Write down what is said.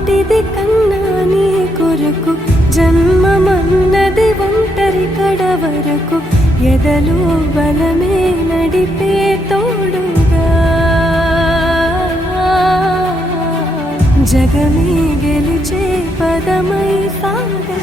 నాటిది కన్నా నీ కొరకు జన్మమన్నది ఒంటరి కడ వరకు ఎదలో బలమే నడిపే తోడుగా జగమే గెలిచే పదమై సాగగా